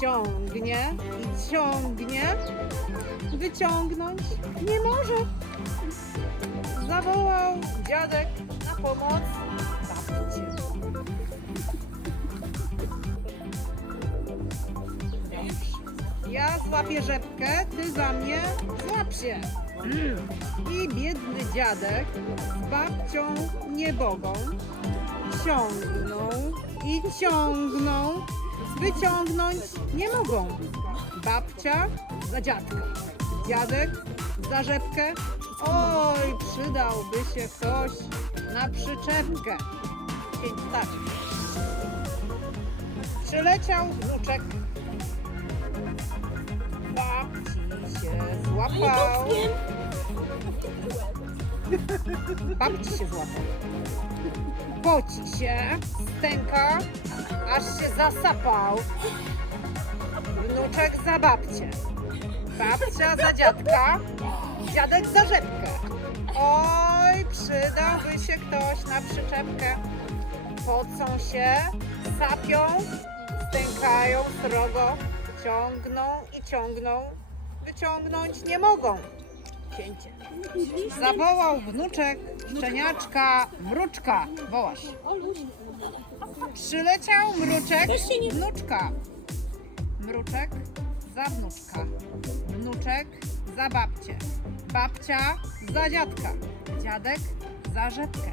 Ciągnie i ciągnie. Wyciągnąć nie może. Zawołał dziadek na pomoc babcię. Ja złapię rzepkę, ty za mnie złap się. I biedny dziadek z babcią niebogą ciągną i ciągną, wyciągnąć nie mogą. Babcia za dziadka, dziadek za rzepkę. Oj, przydałby się ktoś na przyczepkę. Pięć tak. Przyleciał wnuczek. Babci się złapał. Babci się złapał. Poci się, stęka, aż się zasapał. Wnuczek za babcię. Babcia za dziadka, dziadek za rzepkę. Oj, przydałby się ktoś na przyczepkę. Pocą się, sapią, stękają srogo, ciągną i ciągną, wyciągnąć nie mogą. Zawołał wnuczek, szczeniaczka, mruczka. Wołasz. Przyleciał mruczek, wnuczka. Mruczek za wnuczka. Wnuczek za babcię. Babcia za dziadka. Dziadek za rzepkę.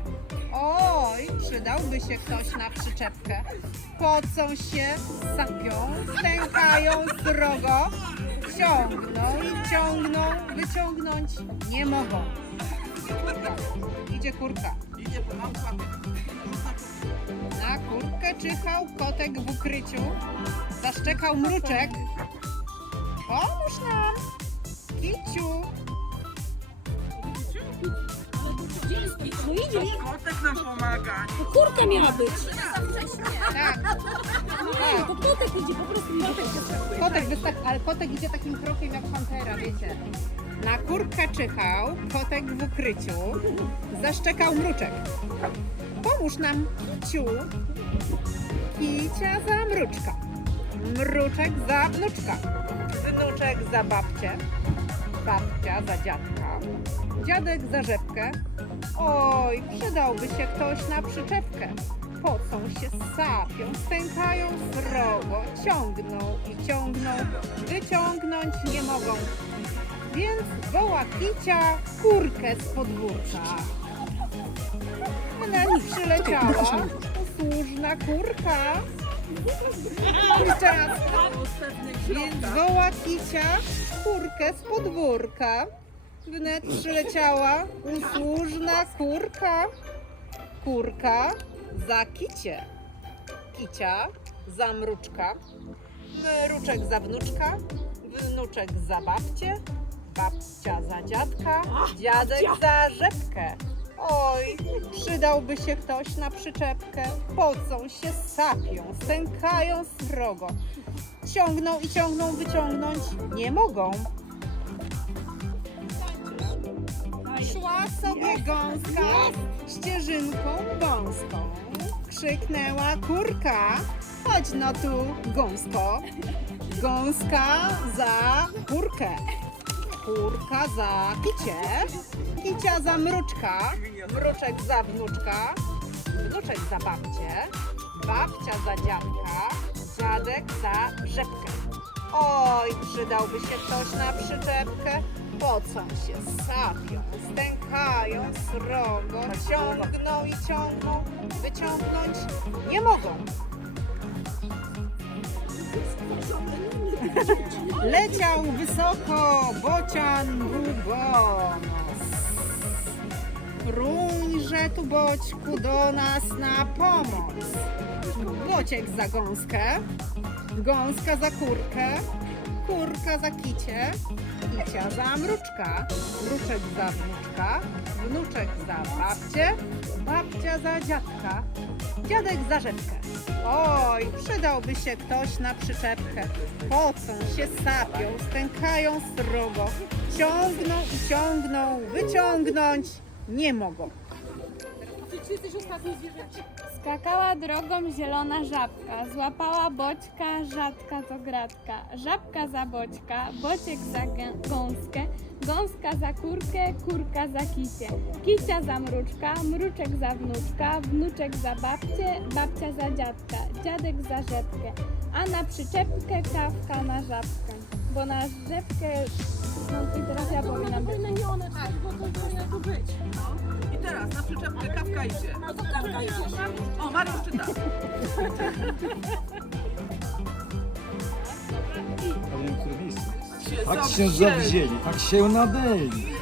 Oj, przydałby się ktoś na przyczepkę. Pocą się, sapią, stękają srogo, ciągną i ciągną, wyciągnąć nie mogą. Idzie kurka. Idzie. Na kurkę czyhał kotek w ukryciu. Zaszczekał mruczek. Pomóż nam, kiciu. No idziesz, Kotek nam pomaga. kurka miała być. Idzie, po prostu kotek ale kotek idzie takim krokiem jak pantera, wiecie. Na kurkę czyhał kotek w ukryciu. Zaszczekał mruczek. Pomóż nam, kiciu. Kicia za mruczka. Mruczek za wnuczka. Wnuczek za babcię. Babcia za dziadka. Dziadek za rzepkę. Oj, przydałby się ktoś na przyczepkę. Pocą się, sapią, stękają srogo, ciągną i ciągną, wyciągnąć nie mogą. Więc woła kicia kurkę z podwórka. Na nich przyleciała usłużna kurka. Jeszcze raz. Więc woła kicia kurkę z podwórka. Wnet przyleciała usłużna kurka. Kurka za kicie. Kicia za mruczka. Mruczek za wnuczka. Wnuczek za babcię. Babcia za dziadka. Dziadek za rzepkę. Oj, przydałby się ktoś na przyczepkę. Pocą się, sapią, stękają srogo. Ciągną i ciągną, wyciągnąć nie mogą. Szła sobie gąska ścieżynką wąską. Krzyknęła kurka, chodź no tu, gąsko. Gąska za kurkę. Kurka za kicie. Kicia za mruczka. Mruczek za wnuczka. Wnuczek za babcię. Babcia za dziadka. Dziadek za rzepkę. Oj, przydałby się ktoś na przyczepkę. Pocą się, sapią, stękają srogo, ciągną i ciągną, wyciągnąć nie mogą. Leciał wysoko bocian długonos. Próńże tu boćku do nas na pomoc. Bociek za gąskę, gąska za kurkę, kurka za kicie, kicia za mruczka, mruczek za wnuczka, wnuczek za babcię, babcia za dziadka, dziadek za rzepkę. Oj, przydałby się ktoś na przyczepkę. Pocą się, sapią, stękają srogo, ciągną i ciągną, wyciągnąć nie mogą. Ty jesteś ostatni. Skakała drogą zielona żabka, złapała boćka, rzadka to gratka. Żabka za boćka, bociek za gąskę, gąska za kurkę, kurka za kicie. Kicia za mruczka, mruczek za wnuczka, wnuczek za babcię, babcia za dziadka, dziadek za rzepkę, a na przyczepkę kawka na żabkę. Bo na rzepkę, no i teraz ja powinnam być. Bo to kawka idzie. No to. O, Mariusz czyta. Kurwisy. Się Tak się zawzięli, tak się nadeli,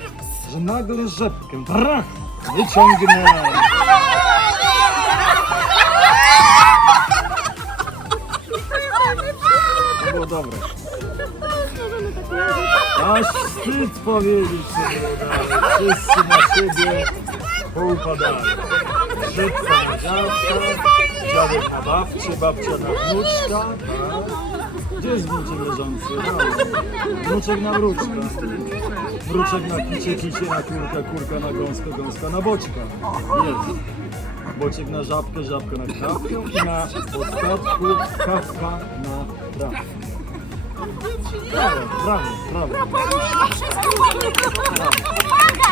że nagle rzepkę brach, wyciągnęli. To było dobre. Aż wstyd powiedzieć udało. wszyscy na siebie poupadali. Rzepka na dziadka, dziadek na babcię, babcia na wnuczka. tak. Gdzie jest wnuczek leżący? Wnuczek na wróczka. Wróczek na kicie, kicie na kurka, kurka na gąska, gąska na boćka. Jest. Bociek na żabkę, żabka na kawkę na ostatku kawka na trawkę. Brawo, brawo, brawo. Uwaga!